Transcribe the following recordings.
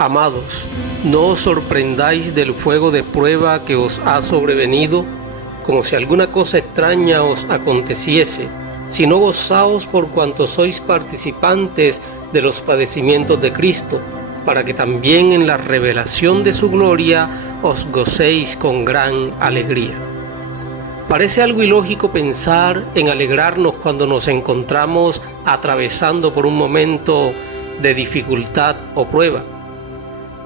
Amados, no os sorprendáis del fuego de prueba que os ha sobrevenido, como si alguna cosa extraña os aconteciese, sino gozaos por cuanto sois participantes de los padecimientos de Cristo, para que también en la revelación de su gloria os gocéis con gran alegría. Parece algo ilógico pensar en alegrarnos cuando nos encontramos atravesando por un momento de dificultad o prueba.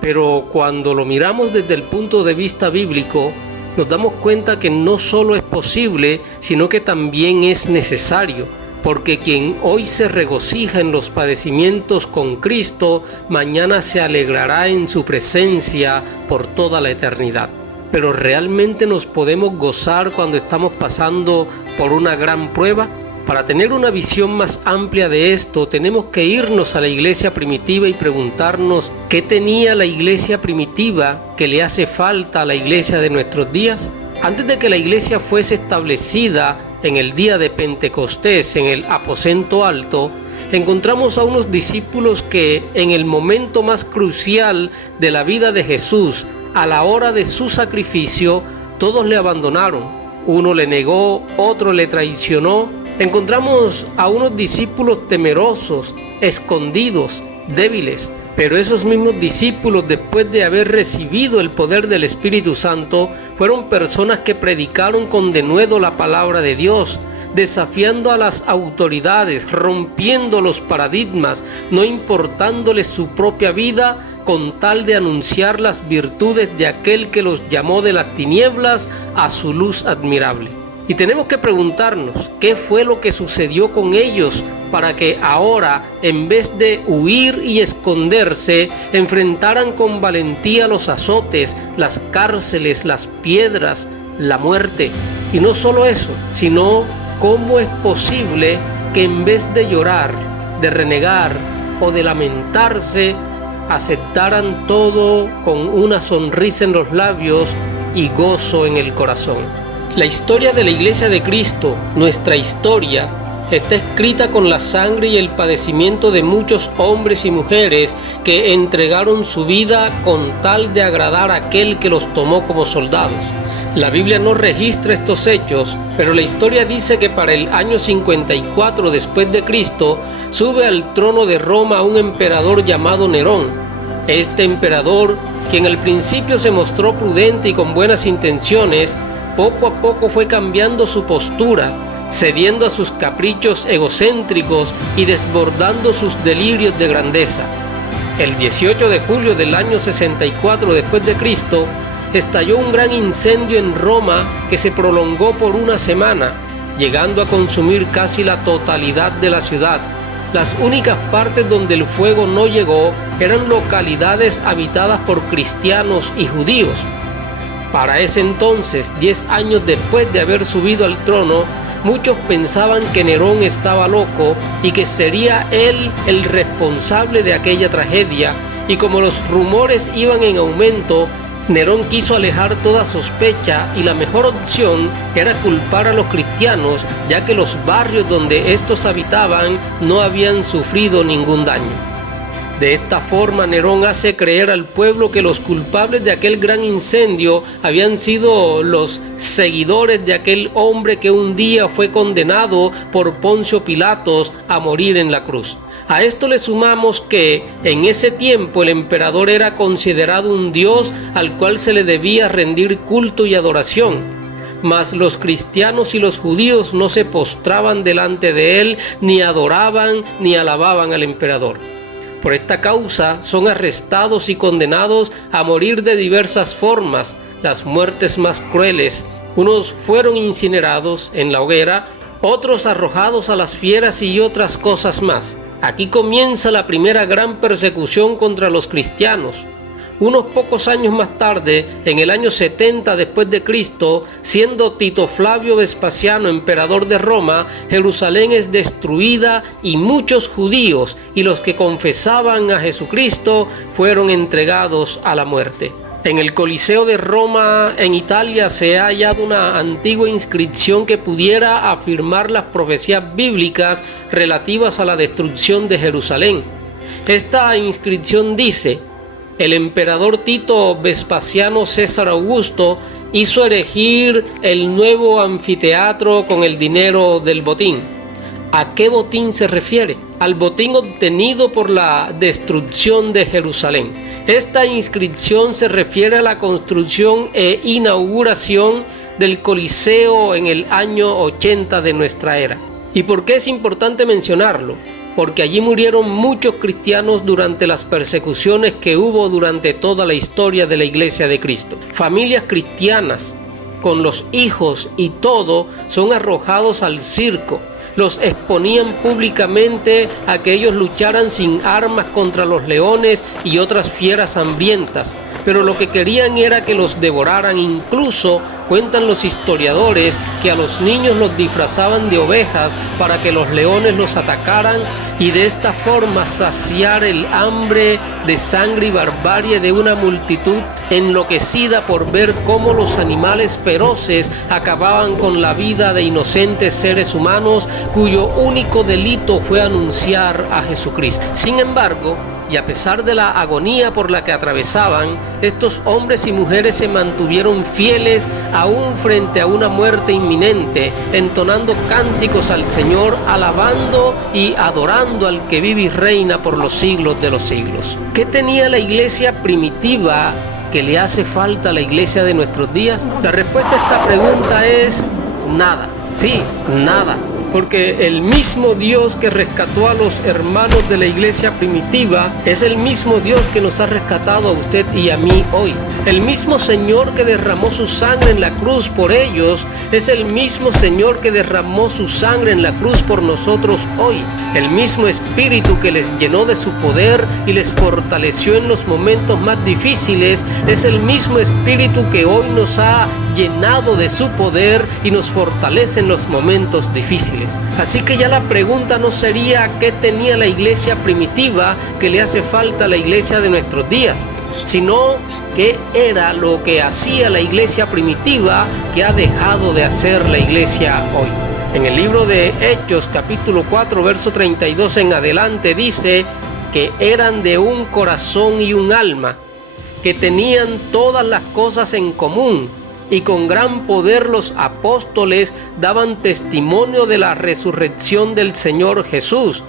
Pero cuando lo miramos desde el punto de vista bíblico, nos damos cuenta que no solo es posible, sino que también es necesario, porque quien hoy se regocija en los padecimientos con Cristo, mañana se alegrará en su presencia por toda la eternidad. Pero ¿realmente nos podemos gozar cuando estamos pasando por una gran prueba? Para tener una visión más amplia de esto, tenemos que irnos a la iglesia primitiva y preguntarnos ¿qué tenía la iglesia primitiva que le hace falta a la iglesia de nuestros días? Antes de que la iglesia fuese establecida en el día de Pentecostés, en el aposento alto, encontramos a unos discípulos que en el momento más crucial de la vida de Jesús, a la hora de su sacrificio, todos le abandonaron. Uno le negó, otro le traicionó. Encontramos a unos discípulos temerosos, escondidos, débiles, pero esos mismos discípulos, después de haber recibido el poder del Espíritu Santo, fueron personas que predicaron con denuedo la palabra de Dios, desafiando a las autoridades, rompiendo los paradigmas, no importándoles su propia vida, con tal de anunciar las virtudes de aquel que los llamó de las tinieblas a su luz admirable. Y tenemos que preguntarnos, ¿qué fue lo que sucedió con ellos para que ahora, en vez de huir y esconderse, enfrentaran con valentía los azotes, las cárceles, las piedras, la muerte? Y no solo eso, sino ¿cómo es posible que en vez de llorar, de renegar o de lamentarse, aceptaran todo con una sonrisa en los labios y gozo en el corazón? La historia de la Iglesia de Cristo, nuestra historia, está escrita con la sangre y el padecimiento de muchos hombres y mujeres que entregaron su vida con tal de agradar a aquel que los tomó como soldados. La Biblia no registra estos hechos, pero la historia dice que para el año 54 después de Cristo sube al trono de Roma un emperador llamado Nerón. Este emperador, quien al principio se mostró prudente y con buenas intenciones, poco a poco fue cambiando su postura, cediendo a sus caprichos egocéntricos y desbordando sus delirios de grandeza. El 18 de julio del año 64 después de Cristo, estalló un gran incendio en Roma que se prolongó por una semana, llegando a consumir casi la totalidad de la ciudad. Las únicas partes donde el fuego no llegó eran localidades habitadas por cristianos y judíos. Para ese entonces, 10 años después de haber subido al trono, muchos pensaban que Nerón estaba loco y que sería él el responsable de aquella tragedia, y como los rumores iban en aumento, Nerón quiso alejar toda sospecha y la mejor opción era culpar a los cristianos, ya que los barrios donde estos habitaban no habían sufrido ningún daño. De esta forma, Nerón hace creer al pueblo que los culpables de aquel gran incendio habían sido los seguidores de aquel hombre que un día fue condenado por Poncio Pilatos a morir en la cruz. A esto le sumamos que en ese tiempo el emperador era considerado un dios al cual se le debía rendir culto y adoración. Mas los cristianos y los judíos no se postraban delante de él, ni adoraban ni alababan al emperador. Por esta causa son arrestados y condenados a morir de diversas formas, las muertes más crueles. Unos fueron incinerados en la hoguera, otros arrojados a las fieras y otras cosas más. Aquí comienza la primera gran persecución contra los cristianos. Unos pocos años más tarde, en el año 70 después de Cristo, siendo Tito Flavio Vespasiano emperador de Roma, Jerusalén es destruida y muchos judíos y los que confesaban a Jesucristo fueron entregados a la muerte. En el Coliseo de Roma, en Italia, se ha hallado una antigua inscripción que pudiera afirmar las profecías bíblicas relativas a la destrucción de Jerusalén. Esta inscripción dice: el emperador Tito Vespasiano César Augusto hizo erigir el nuevo anfiteatro con el dinero del botín. ¿A qué botín se refiere? Al botín obtenido por la destrucción de Jerusalén. Esta inscripción se refiere a la construcción e inauguración del Coliseo en el año 80 de nuestra era. ¿Y por qué es importante mencionarlo? Porque allí murieron muchos cristianos durante las persecuciones que hubo durante toda la historia de la Iglesia de Cristo. Familias cristianas, con los hijos y todo, son arrojados al circo. Los exponían públicamente a que ellos lucharan sin armas contra los leones y otras fieras hambrientas, pero lo que querían era que los devoraran. Incluso cuentan los historiadores que a los niños los disfrazaban de ovejas para que los leones los atacaran y de esta forma saciar el hambre de sangre y barbarie de una multitud enloquecida por ver cómo los animales feroces acababan con la vida de inocentes seres humanos cuyo único delito fue anunciar a Jesucristo. Sin embargo, y a pesar de la agonía por la que atravesaban, estos hombres y mujeres se mantuvieron fieles aún frente a una muerte inminente, entonando cánticos al Señor, alabando y adorando al que vive y reina por los siglos de los siglos. ¿Qué tenía la iglesia primitiva que le hace falta a la iglesia de nuestros días? La respuesta a esta pregunta es nada. Sí, nada. Porque el mismo Dios que rescató a los hermanos de la iglesia primitiva es el mismo Dios que nos ha rescatado a usted y a mí hoy. El mismo Señor que derramó su sangre en la cruz por ellos es el mismo Señor que derramó su sangre en la cruz por nosotros hoy. El mismo Espíritu que les llenó de su poder y les fortaleció en los momentos más difíciles es el mismo Espíritu que hoy nos ha llenado de su poder y nos fortalece en los momentos difíciles. Así que ya la pregunta no sería qué tenía la iglesia primitiva que le hace falta a la iglesia de nuestros días, sino qué era lo que hacía la iglesia primitiva que ha dejado de hacer la iglesia hoy. En el libro de Hechos, capítulo 4, verso 32 en adelante, dice que eran de un corazón y un alma, que tenían todas las cosas en común, y con gran poder los apóstoles daban testimonio de la resurrección del Señor Jesús.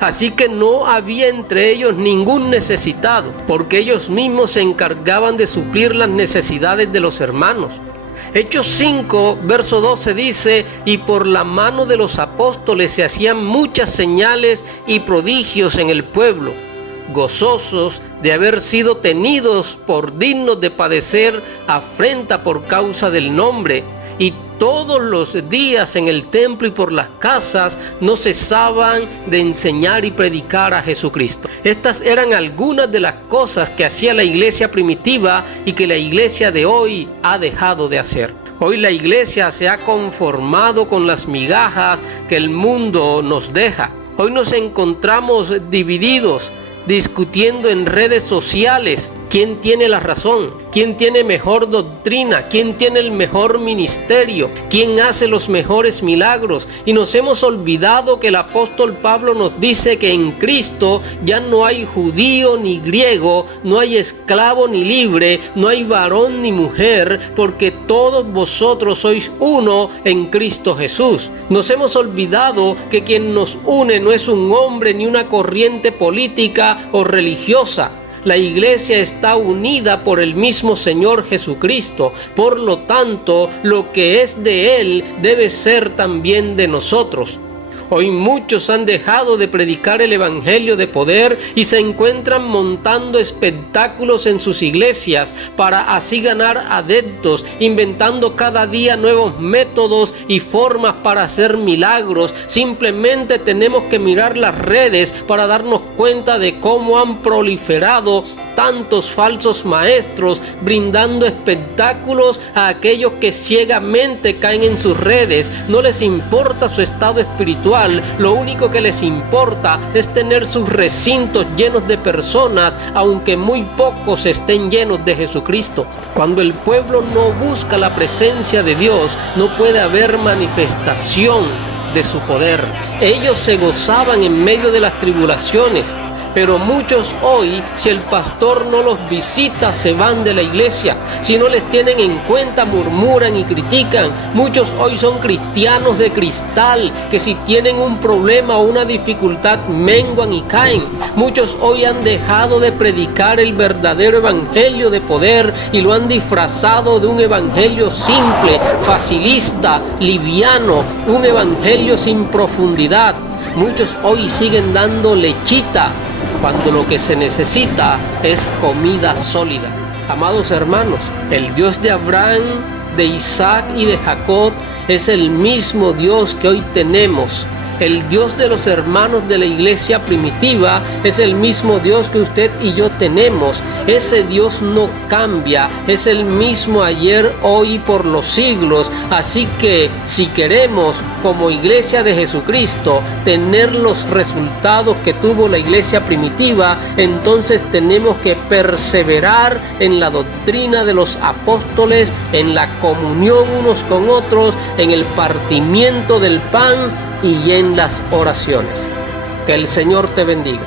Así que no había entre ellos ningún necesitado, porque ellos mismos se encargaban de suplir las necesidades de los hermanos. Hechos 5, verso 12 dice: y por la mano de los apóstoles se hacían muchas señales y prodigios en el pueblo, gozosos de haber sido tenidos por dignos de padecer afrenta por causa del nombre. Y todos los días en el templo y por las casas no cesaban de enseñar y predicar a Jesucristo. Estas eran algunas de las cosas que hacía la iglesia primitiva y que la iglesia de hoy ha dejado de hacer. Hoy la iglesia se ha conformado con las migajas que el mundo nos deja. Hoy nos encontramos divididos, discutiendo en redes sociales quién tiene la razón, quién tiene mejor doctrina, quién tiene el mejor ministerio, quién hace los mejores milagros. Y nos hemos olvidado que el apóstol Pablo nos dice que en Cristo ya no hay judío ni griego, no hay esclavo ni libre, no hay varón ni mujer, porque todos vosotros sois uno en Cristo Jesús. Nos hemos olvidado que quien nos une no es un hombre ni una corriente política o religiosa. La iglesia está unida por el mismo Señor Jesucristo. Por lo tanto, lo que es de Él debe ser también de nosotros. Hoy muchos han dejado de predicar el evangelio de poder y se encuentran montando espectáculos en sus iglesias para así ganar adeptos, inventando cada día nuevos métodos y formas para hacer milagros. Simplemente tenemos que mirar las redes para darnos cuenta de cómo han proliferado tantos falsos maestros brindando espectáculos a aquellos que ciegamente caen en sus redes. No les importa su estado espiritual, lo único que les importa es tener sus recintos llenos de personas, aunque muy pocos estén llenos de Jesucristo. Cuando el pueblo no busca la presencia de Dios, no puede haber manifestación de su poder. Ellos se gozaban en medio de las tribulaciones. Pero muchos hoy, si el pastor no los visita, se van de la iglesia. Si no les tienen en cuenta, murmuran y critican. Muchos hoy son cristianos de cristal, que si tienen un problema o una dificultad, menguan y caen. Muchos hoy han dejado de predicar el verdadero evangelio de poder y lo han disfrazado de un evangelio simple, facilista, liviano, un evangelio sin profundidad. Muchos hoy siguen dando lechita, cuando lo que se necesita es comida sólida. Amados hermanos, el Dios de Abraham, de Isaac y de Jacob es el mismo Dios que hoy tenemos. El Dios de los hermanos de la iglesia primitiva es el mismo Dios que usted y yo tenemos. Ese Dios no cambia, es el mismo ayer, hoy y por los siglos. Así que si queremos, como iglesia de Jesucristo, tener los resultados que tuvo la iglesia primitiva, entonces tenemos que perseverar en la doctrina de los apóstoles, en la comunión unos con otros, en el partimiento del pan y en las oraciones. Que el Señor te bendiga.